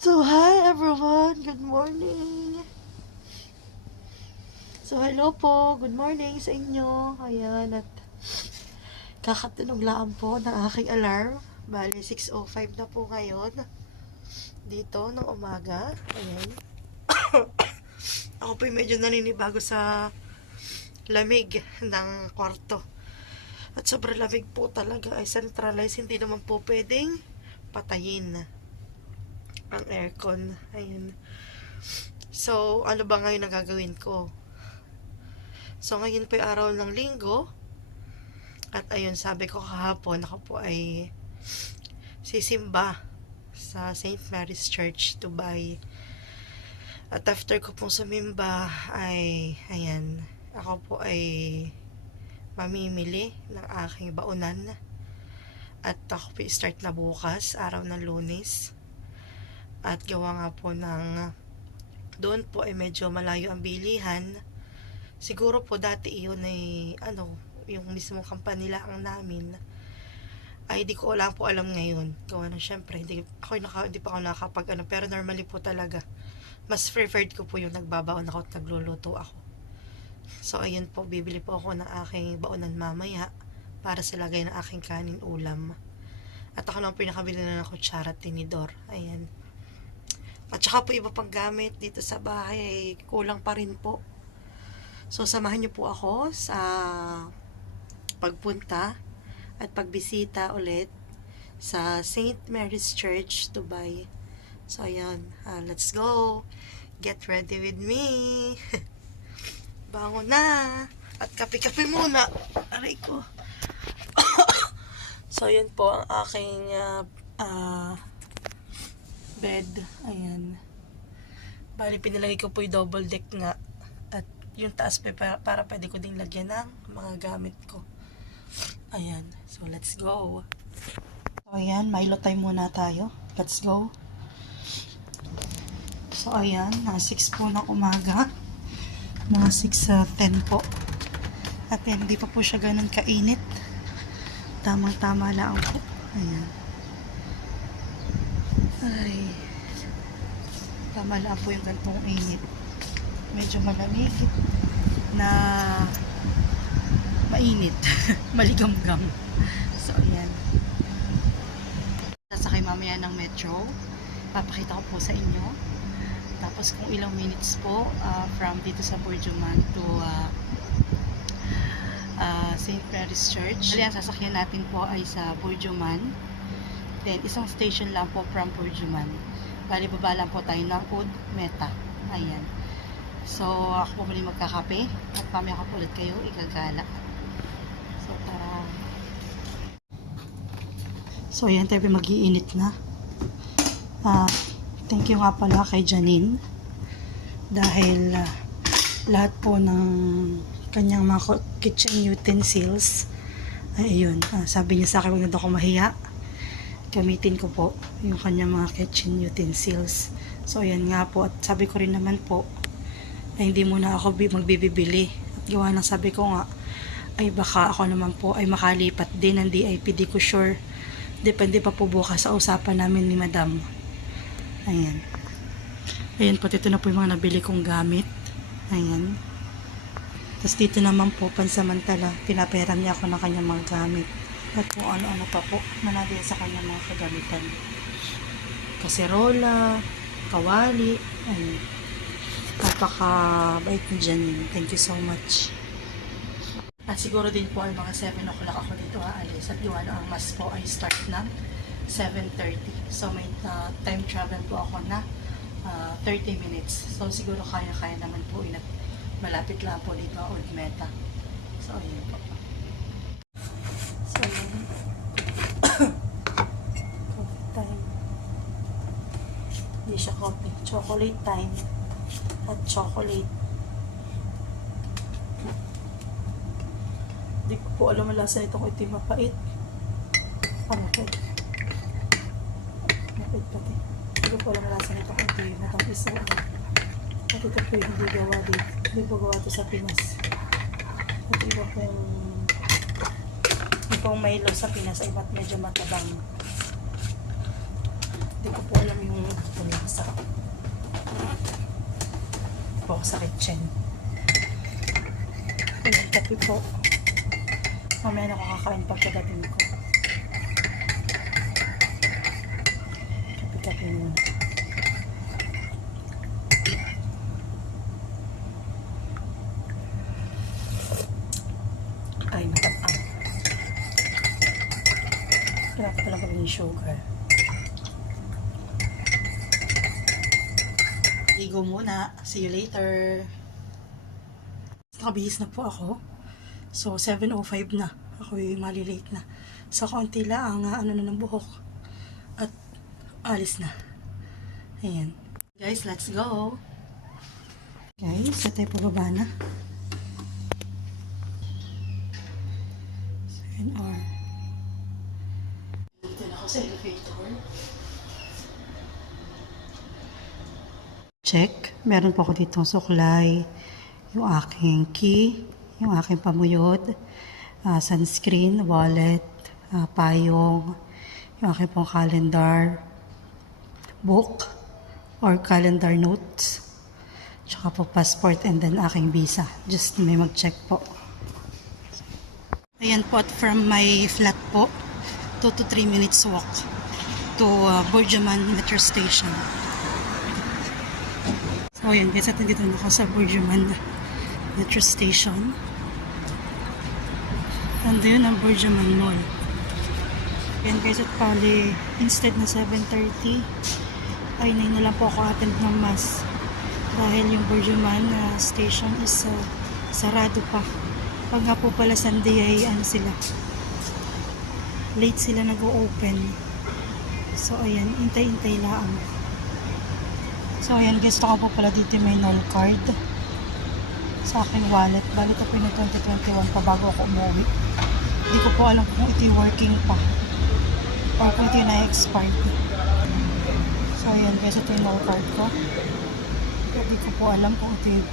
So, hi everyone! Good morning! So, hello po! Good morning sa inyo! Ayan, at kakatunog lang po ng aking alarm. Bale, 6:05 na po ngayon. Dito, ng umaga. Ayan. Ako po medyo naninibago sa lamig ng kwarto. At sobrang lamig po talaga ay centralized. Hindi naman po pwedeng patayin ang aircon. Ayan. So, ano ba ngayon ang gagawin ko? So, ngayon po yung araw ng linggo. At ayun, sabi ko kahapon, ako po ay sisimba sa St. Mary's Church, Dubai. At after ko pong sumimba, ay, ayan, ako po ay mamimili ng aking baunan. At ako po start na bukas, araw ng Lunes. At gawa nga po ng, doon po ay medyo malayo ang bilihan. Siguro po dati iyon ay yung mismong company lang namin. Ay di ko lang po alam ngayon. Gawa na syempre hindi pa ako nakakapag pero normally po talaga mas preferred ko po yung nagbabaon ako at nagluluto ako. So ayun po, bibili po ako ng aking baonan mamaya para sa lagay ng aking kanin ulam. At ako naman po yung nakabili na ng kutsara at tinidor. Ayan. At saka po iba pang gamit dito sa bahay, kulang pa rin po. So, samahan niyo po ako sa pagpunta at pagbisita ulit sa St. Mary's Church, Dubai. So, ayan. Let's go! Get ready with me! Bango na! At kape-kape muna! Aray ko! So, ayan po ang aking bed. Ayan. Bali, pinilagay ko po yung double deck nga. Yung taas para pwede ko ding lagyan ng mga gamit ko. Ayan. So, let's go. So, ayan. Milo time muna tayo. Let's go. So, ayan. 6 po ng umaga. Mga 6:10 po. At hindi pa po siya ganun kainit. Tamang-tama lang po. Ayan. Ay. Tama lang po yung gantong init. Medyo malamig na mainit. Maligamgam. So, ayan. Sasakay mamaya ng metro. Papakita ko po sa inyo. Tapos kung ilang minutes po from dito sa Burjuman to St. Mary's Church. Ayan, sasakyan natin po ay sa Burjuman. Then, isang station lang po from Burjuman. Bali, baba lang po tayo ng Oud Meta. Ayan. So, ako po muli magkakape at mamaya ako ulit kayo igagala. So, tara. So, ayan tayo mag-iinit na. Thank you nga pala kay Janine dahil lahat po ng kanyang mga kitchen utensils ay ayun, sabi niya sa akin, huwag na daw ako mahiya, gamitin ko po yung kanyang mga kitchen utensils. So, ayan nga po, at sabi ko rin naman po ay hindi muna ako magbibili. At gawa ng sabi ko nga, ay baka ako naman po ay makalipat din ng DIP. Di ko sure. Depende pa po bukas sa usapan namin ni Madam. Ayan. Ayan po, ito na po yung mga nabili kong gamit. Ayan. Tapos dito naman po, pansamantala, pinaperam niya ako ng kanyang mga gamit. At kung ano-ano pa po, manabili sa kanyang mga kagamitan. Kaserola, kawali, ayan. Napaka-bait ni Janine. Thank you so much. At siguro din po ay mga 7 o'clock ako dito aalis. At iwan ang mas po ay start ng 7:30. So may time travel po ako na 30 minutes. So siguro kaya-kaya naman po. Malapit lang po dito Oud Meta. So ayun po. So ayun. Coffee time. Hindi siya coffee. Chocolate time. At chocolate. Hindi ko po alam ang lasa nito kung ito mapait. Mapait. Mapait pati. Hindi ko po alam ang lasa nito kung ito matamis. At ito po yung hindi gawa dito. Hindi po gawa ito sa Pinas. At iba pong Milo sa Pinas ay medyo matabang. Hindi ko po alam yung lasa. po ako sa kitchen. Ayan, kape po. Mamaya na ako kakain pagkadating ko. Kape-kape muna. Ay, matapang. Kailangan ko lang yung sugar. Ligo muna. See you later. Nakabihis na po ako. So, 7:05 na. Ako yung malilate na. So, konti lang ang ano na ng buhok. At alis na. Ayan. Guys, let's go. Guys, sa tayo pababa na. 7 hour. Dito na ako sa elevator. Check. Meron po ako dito suklay, yung aking key, yung aking pamuyod, sunscreen, wallet, payong, yung aking pong calendar, book, or calendar notes, tsaka po passport, and then aking visa. Just may mag-check po. Ayan po, at from my flat po, 2 to 3 minutes walk to Burjaman Metro Station. So, ayan guys, at nandito na ako sa Burjaman Metro Station. Nandun ang Burjaman Mall. Ayan guys, at pali, instead na 7:30, ay 9 na lang po ako attend ng mass. Dahil yung Burjaman station is sarado pa. Pag nga po pala Sunday ay ano sila, late sila nag-o-open. So, ayan, intay-intay lang. So, ayan, gusto ko po pala dito may null card sa aking wallet. Bali ito po yung 2021 pa bago ako umuwi. Hindi ko po alam kung ito yung working pa or kung ito yung na-expired. So, ayan, guys, ito yung null card ko. Hindi ko po alam kung ito yung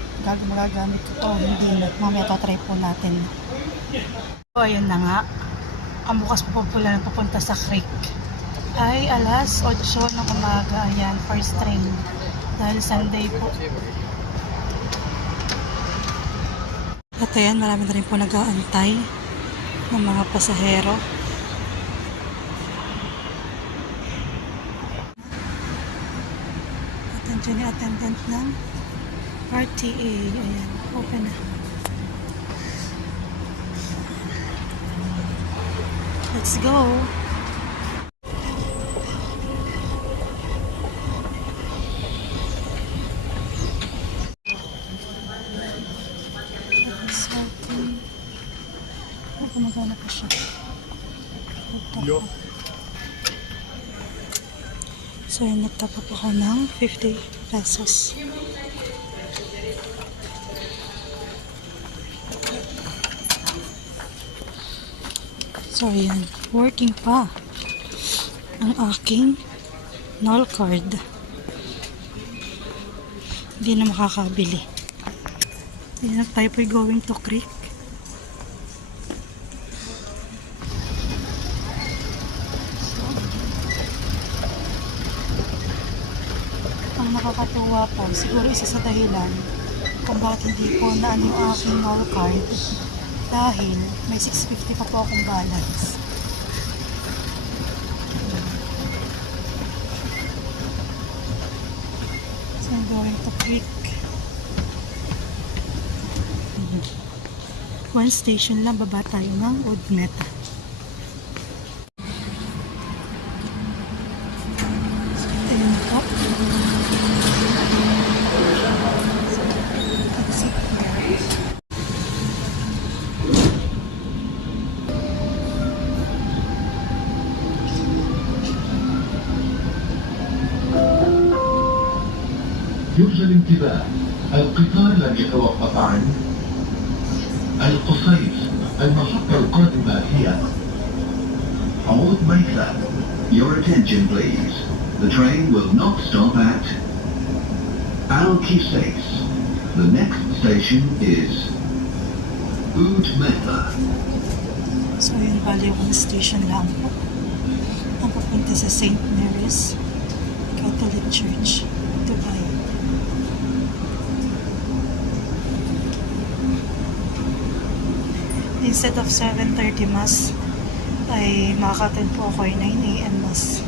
magagamit ko to o hindi na. Mamaya tatry po natin. So, ayan na nga. Ang bukas po pala na pupunta sa creek ay alas 8 ng umaga. Ayan, first train. Dahil Sunday po. At ayan, marami na rin po nag-aantay ng mga pasahero. At andyan yung attendant ng RTA. Ayan, open na. Let's go! Gumagana pa siya. So, yun, nagtapap ako ng 50 pesos. So, yan. Working pa ang aking null card. Hindi na makakabili. Yan, tayo po'y going to creek. Ang nakakatuwa po, siguro isa sa dahilan kung bakit hindi po naan yung aking null card dahil may 650 pa po akong balance. So I'm going to click. One station lang, baba tayo ng Udmeta. Ayun po. Exit here. يرجى الانتباه، القطار لن يتوقف عن القصيص. المحطة القادمة هي عود ميثا. Your attention please. The train will not stop at Al-Qusais. The next station is Oud Mehta. So yun, bali yung station lang po. Ang papunta sa St. Mary's Catholic Church, Dubai. instead of 7:30 mass, ay makaka-attend po ako ay 9 a.m. mass.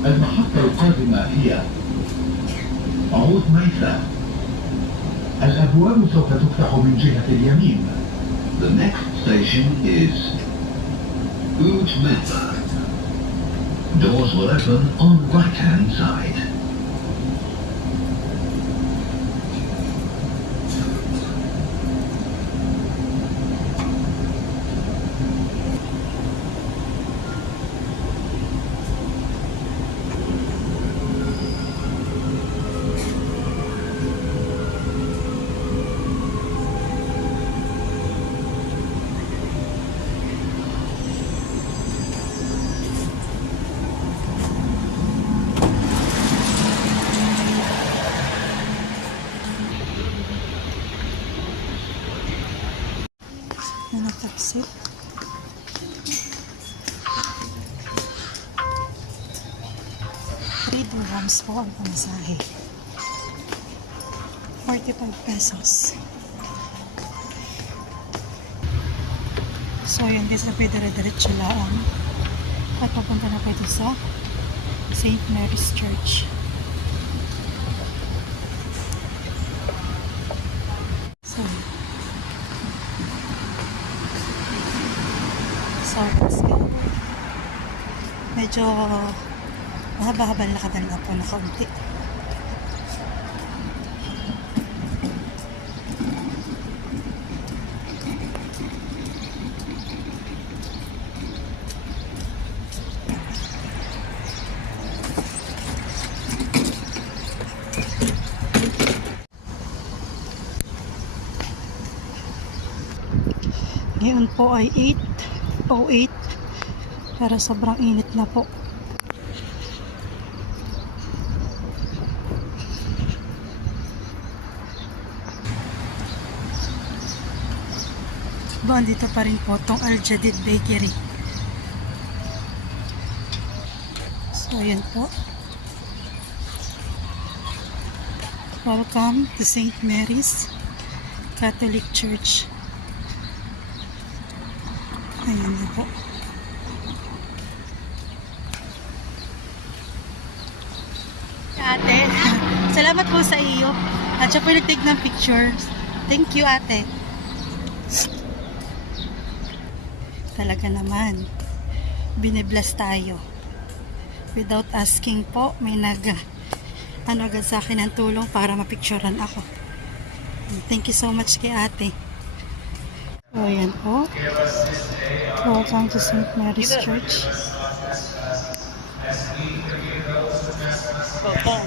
المحطة القادمة هي عود ميثا. الأبواب سوف تفتح من جهة اليمين. The next station is Oud Mehta. Doors will open on right-hand side. Na taxi. $3 po ang pamasahe. 45 pesos. So, yun guys, napidire-diretso lang. At papunta na po ito sa St. Mary's Church. So, let's go. Medyo mahaba-haba na lakad na po na kaunti. Ngayon po ay 8:08 pero sobrang init na po. Dito pa rin po itong Al Jadid Bakery. So ayan po. Welcome to St. Mary's Catholic Church. Ayan na po. Ate, salamat po sa iyo. At siya po nag-take ng pictures. Thank you, ate. Talaga naman, binibless tayo. Without asking po, may agad sa akin ng tulong para mapicturean ako. Thank you so much kay ate. So, ayan po. Welcome to St. Mary's Church.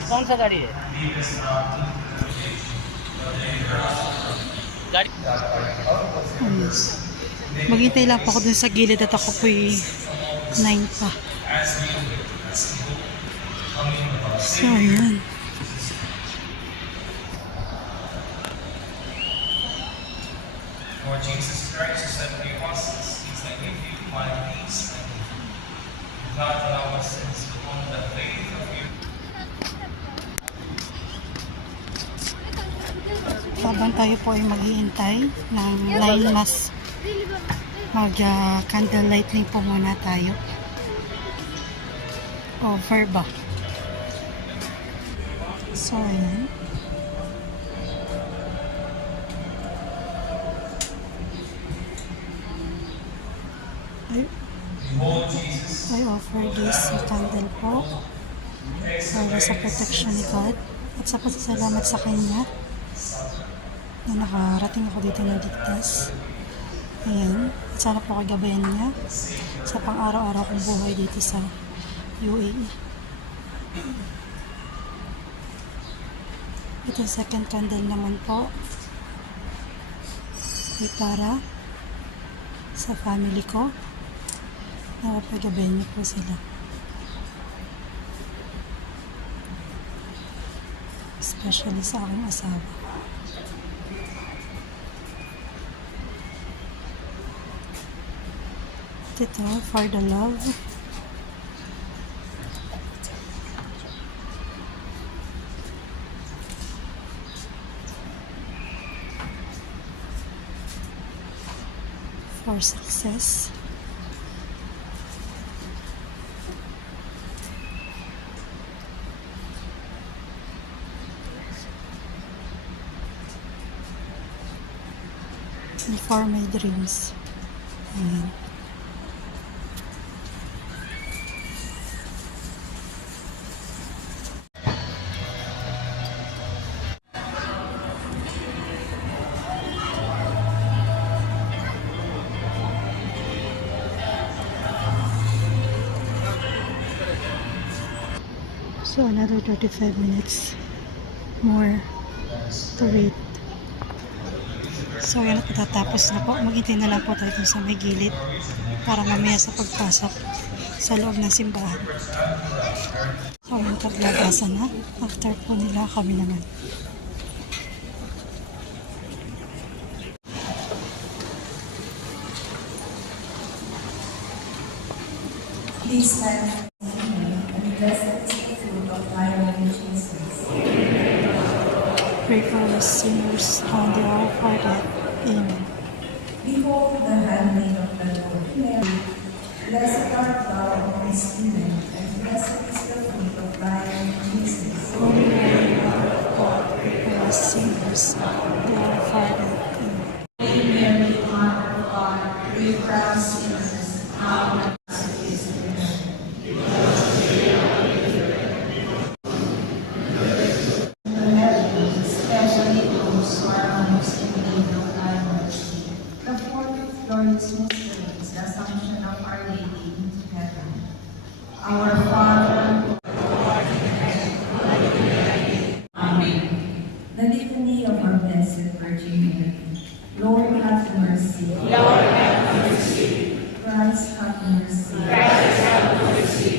कौन सा गाड़ी है? Ayun. Maghintay lang po ako dun sa gilid at ako po'y 9 pa. So, ayan. Lord Jesus Christ, who said to the apostles, Peace I give you, my peace I give you. Do not allow us sins, but only the faith of you. habang tayo po ay maghihintay ng line mass, candle lighting po muna tayo. Over ba? So, ayan. I offer this candle po para sa protection ni God at sa pasasalamat sa Kanya na nakarating ako dito ng ligtas. Ayan. At sana po kagabayan niya sa pang-araw-araw kong buhay dito sa UAE. Ito second candle naman po ay para sa family ko. Nakapagabayan niyo po sila. Especially sa aking asawa. Ito, for the love. For success. And for my dreams. Ayan. So another 35 minutes more to wait. So yan, patatapos na po. Maghintay na lang po tayo sa may gilid para mamaya sa pagpasok sa loob ng simbahan. So yan, paglagasan na. After po nila, kami naman. Please stand and blessed is the fruit of thy womb, Jesus. Pray for us sinners on the hour of our death. Amen. Behold the handmaid of the Lord. Mary, blessed art thou amongst women, and blessed is the fruit of thy womb, Jesus. Holy Mary, Mother of God, pray for us sinners on the hour of our death. Amen. Holy Mary, Mother of God, pray for us sinners, now and at the hour of our death. Especially those who are most in need of thy mercy. The fourth glorious mystery is the Assumption of Our Lady into heaven. Our Father, Amen. The Litany of our Blessed Virgin Mary. Lord have mercy. Lord have mercy. Christ have mercy. Christ have mercy.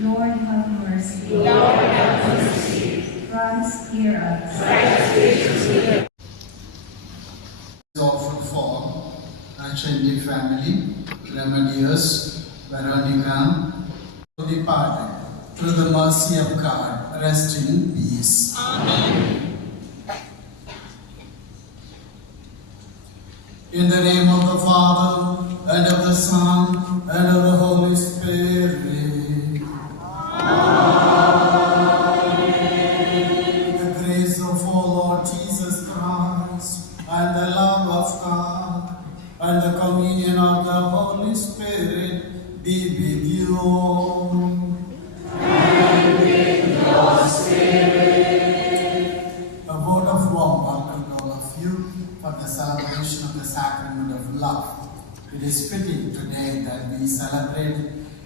Lord have mercy. Lord have mercy. Christ hear us. Offered for our Chendi family, Remedios, Veronica, who departed through the mercy of God, rest in peace. Amen. In the name of the Father, and of the Son, and of the Holy Spirit. The grace of our Lord Jesus Christ, and the love of God, and the communion of the Holy Spirit be with you all. And with your spirit. A vote of warm welcome to all of you for the celebration of the sacrament of love. It is fitting today that we celebrate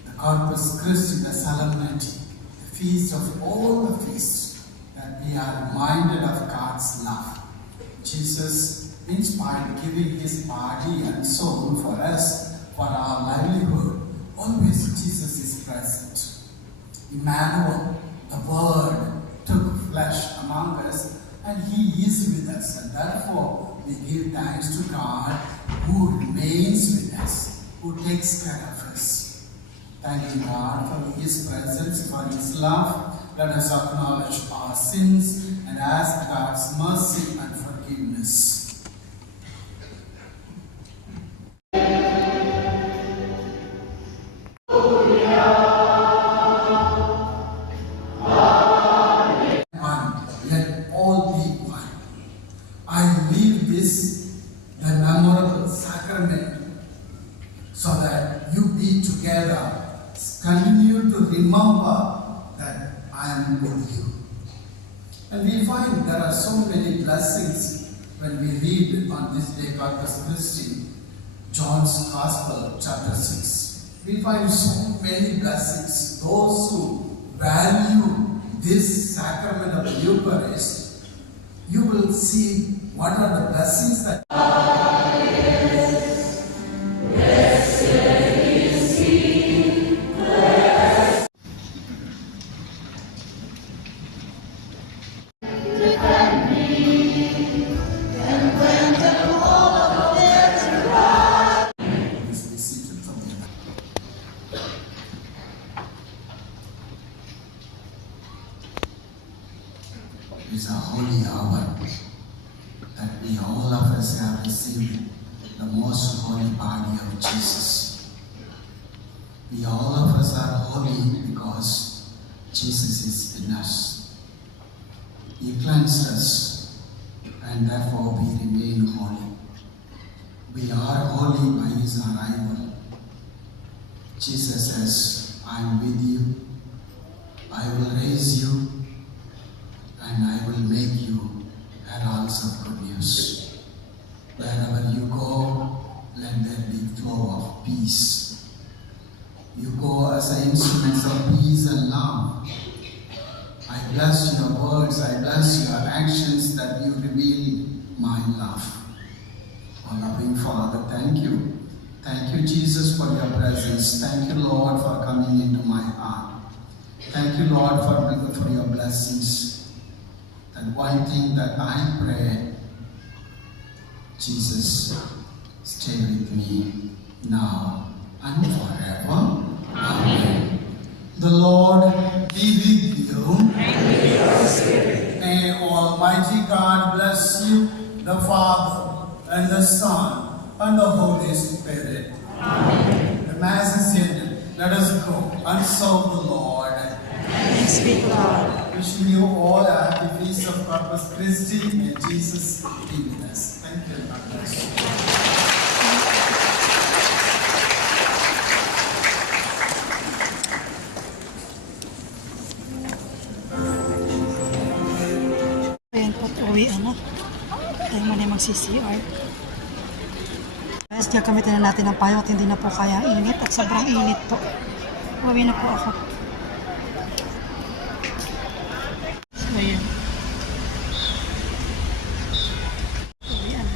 the Corpus Christi, the solemnity, the feast of all the feasts, that we are reminded of God's love. Jesus, in spite of giving his body and soul for us, for our livelihood, always Jesus is present. Emmanuel, the Word, took flesh among us, and he is with us, and therefore we give thanks to God who remains with us, who takes care of us. Thanking God for his presence, for his love, let us acknowledge our sins and ask God's mercy and forgiveness. forgiveness. One, let all be one. I leave this, the memorable sacrament, so that you be together. Continue to remember that I am with you. And we find there are so many blessings when we read on this day, Corpus Christi, John's Gospel, chapter 6. We find so many blessings. Those who value this sacrament of the Eucharist, you will see what are the blessings that Please be seated from the back. It is a holy hour that we all of us have received the most holy body of Jesus. We all of us are holy because Jesus is in us. He cleansed us and therefore we remain holy. We are holy by his arrival. Jesus says, I am with you, I will raise you, and I will make you heralds of good news. Wherever you go, let there be flow of peace. You go as instruments of peace and love. I bless your words, I bless your actions that you reveal my love. Oh, loving Father, thank you. Thank you, Jesus, for your presence. Thank you, Lord, for coming into my heart. Thank you, Lord, for your blessings. That one thing that I pray, Jesus, stay with me now and forever. Amen. The Lord be with you. And with your spirit. May Almighty God bless you, the Father, and the Son, and the Holy Spirit. Amen. The Mass is ended. Let us go and serve the Lord. Thanks be to God. Wishing you all a happy feast of Corpus Christi. May Jesus be with us. Thank you. God bless you. Ayan po, uwi na. Tayo muna yung mag-CCR. Guys, gagamitin na natin ang payo at hindi na po kaya init at sobrang init po. Uwi na po ako. So, ayan. Uwi na.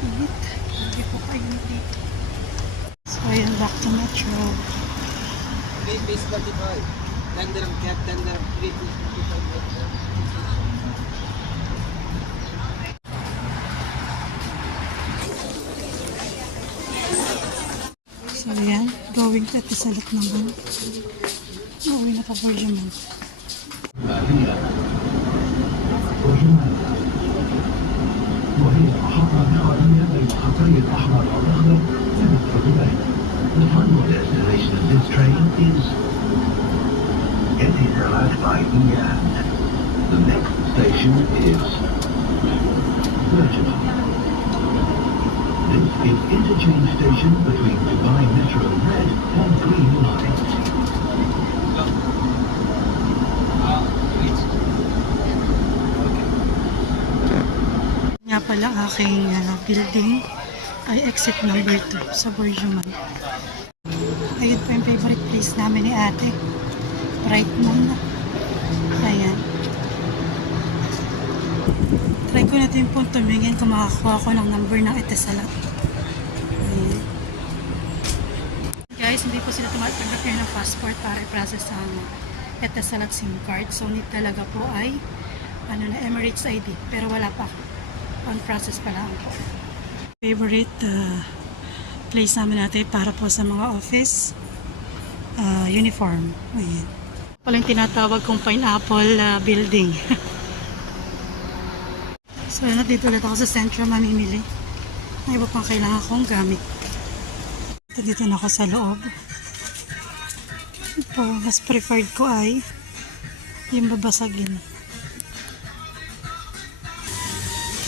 Init. Hindi po kainit dito. So, ayan, back to Metro. 3 piece 45. Tender, cat tender, 3 piece 45. So, ayan. Going to Tisalat naman. Uwi na pa Virgin Mount. مالية وجمال وهي محطة انتقالية بين خطي الأحمر والأخضر لمترو دبي. The final destination of this train is Etisalat by Iyad. The next station is Virgin. This is interchange station between Dubai Metro Red and Green lines. Nga pala aking building ay exit number 2 sa Borjuman. Ayun po yung favorite place namin ni ate. Right Moon. Ayan. Try ko natin po tumingin kung makakuha ko ng number ng Etisalat. Ayan. Guys, hindi po sila tumatanggap kayo ng passport para i-process ang Etisalat SIM card. So, need talaga po ay Emirates ID. Pero wala pa. On process pa lang po. Favorite place namin natin para po sa mga office uniform. Ayan. Pala yung tinatawag kong pineapple building. So So, dito ulit ako sa Centro mamimili. May iba pang kailangan kong gamit. Dito na ako sa loob. Ito, mas preferred ko ay yung babasagin.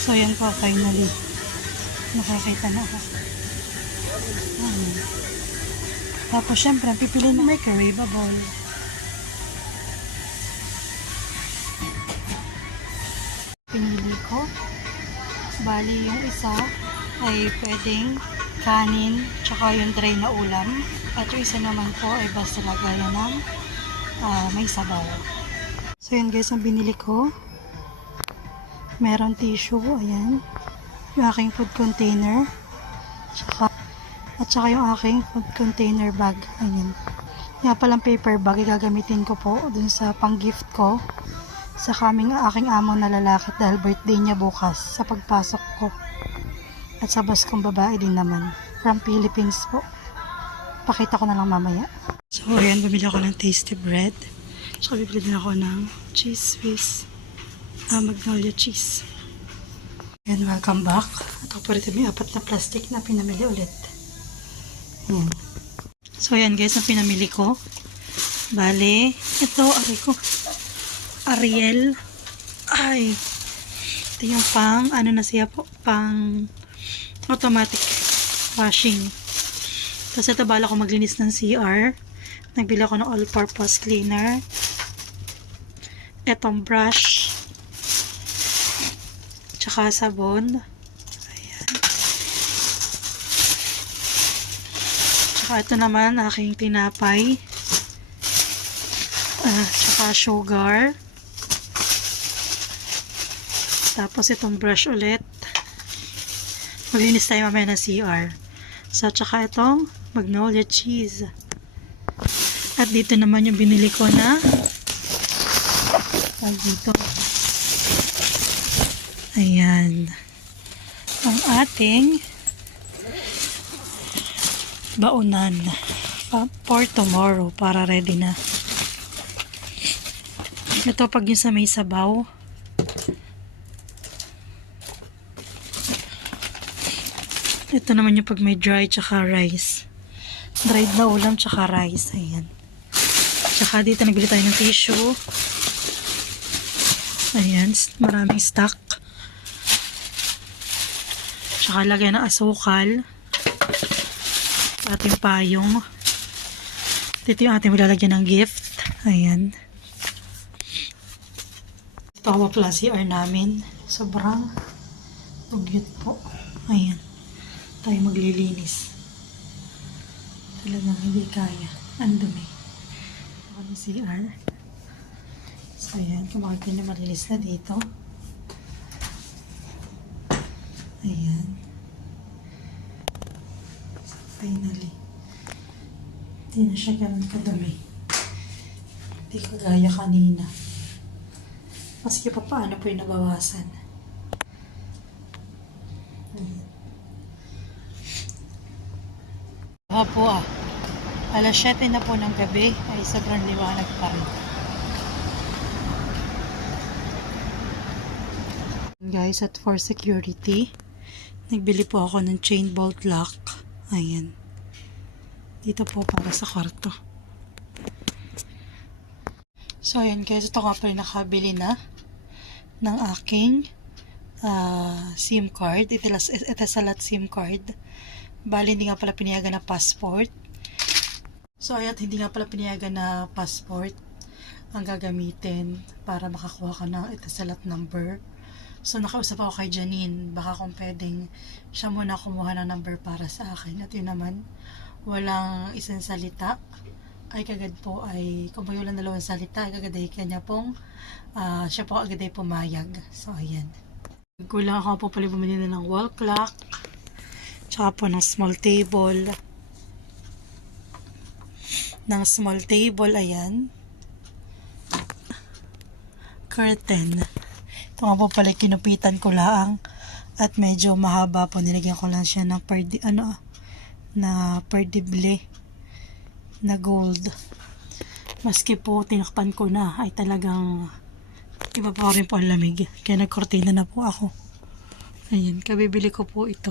So, yan po, finally. Nakakita na ako. Tapos, syempre, pipili na microwaveable. Pinili ko. Bali, yung isa ay pwedeng kanin, tsaka yung dry na ulam. At yung isa naman po ay basta lagayan ng may sabaw. So, yun guys, ang binili ko. Meron tissue, ayan. Yung aking food container. At saka yung aking food container bag. Ayan. Nga palang paper bag, gagamitin ko po dun sa pang-gift ko sa aking among na lalaki dahil birthday niya bukas sa pagpasok ko. At sa boss kong babae din naman. From Philippines po. Pakita ko na lang mamaya. So, ayan, bumili ako ng tasty bread. Tsaka bibili din ako ng cheese whiz. Magnolia cheese. Ayan, welcome back. At ako pa rin may 4 na plastic na pinamili ulit. Ayan. So, ayan guys, ang pinamili ko. Bale, ito, Ariel. Ay, ito yung pang, ano na siya po, pang automatic washing. Tapos ito, bala ko maglinis ng CR. Nagbili ako ng all-purpose cleaner. Etong brush. Tsaka sabon. Ayan. Tsaka ito naman, aking tinapay. Tsaka sugar. Tapos itong brush ulit. Maglinis tayo mamaya ng CR. So, tsaka itong magnolia cheese. At dito naman yung binili ko na dito. Ayan. Ang ating baunan for tomorrow para ready na. Ito pag yung sa may sabaw. Ito naman yung pag may dry tsaka rice. Dried na ulam tsaka rice. Ayan. Tsaka dito nagbili tayo ng tissue. Ayan. Maraming stock. Tsaka lagay ng asukal. At yung payong. Dito yung ating malalagyan ng gift. Ayan. Ito ako pala CR namin. Sobrang tugyot po. Ayan. Tayo maglilinis. Talagang hindi kaya. Ang dumi. Ako ng CR. So, ayan. Kung makikita na malinis na dito. Ayan. Finally. Hindi na siya ganun kadumi. Hindi kagaya kanina. Maski pa paano po yung nabawasan. Ayan. Po alas 7 na po ng gabi ay sobrang liwanag pa rin. Guys, at for security nagbili po ako ng chain bolt lock. Ayan. Dito po para sa kwarto. So ayan guys, ito nga pa rin nakabili na ng aking SIM card. Itasalat SIM card. Bali, hindi nga pala pinayagan na passport. So, ayat, hindi nga pala pinayagan na passport ang gagamitin para makakuha ka ng itasalat number. So, nakausap ako kay Janine. Baka kung pwedeng siya muna kumuha ng number para sa akin. At yun naman, walang isang salita. Ay kagad po ay, kung may walang dalawang salita, ay kagad ay kanya pong, siya po agad ay pumayag. So, ayan. Kulang ako po pala bumili na ng wall clock. Tsaka po ng small table. Ayan. Curtain. Ito nga po pala kinupitan ko lang. At medyo mahaba po. Nilagyan ko lang siya ng perdible na gold. Maski po tinakpan ko na ay talagang iba pa rin po ang lamig. Kaya nagkortina na po ako. Ayan, kabibili ko po ito.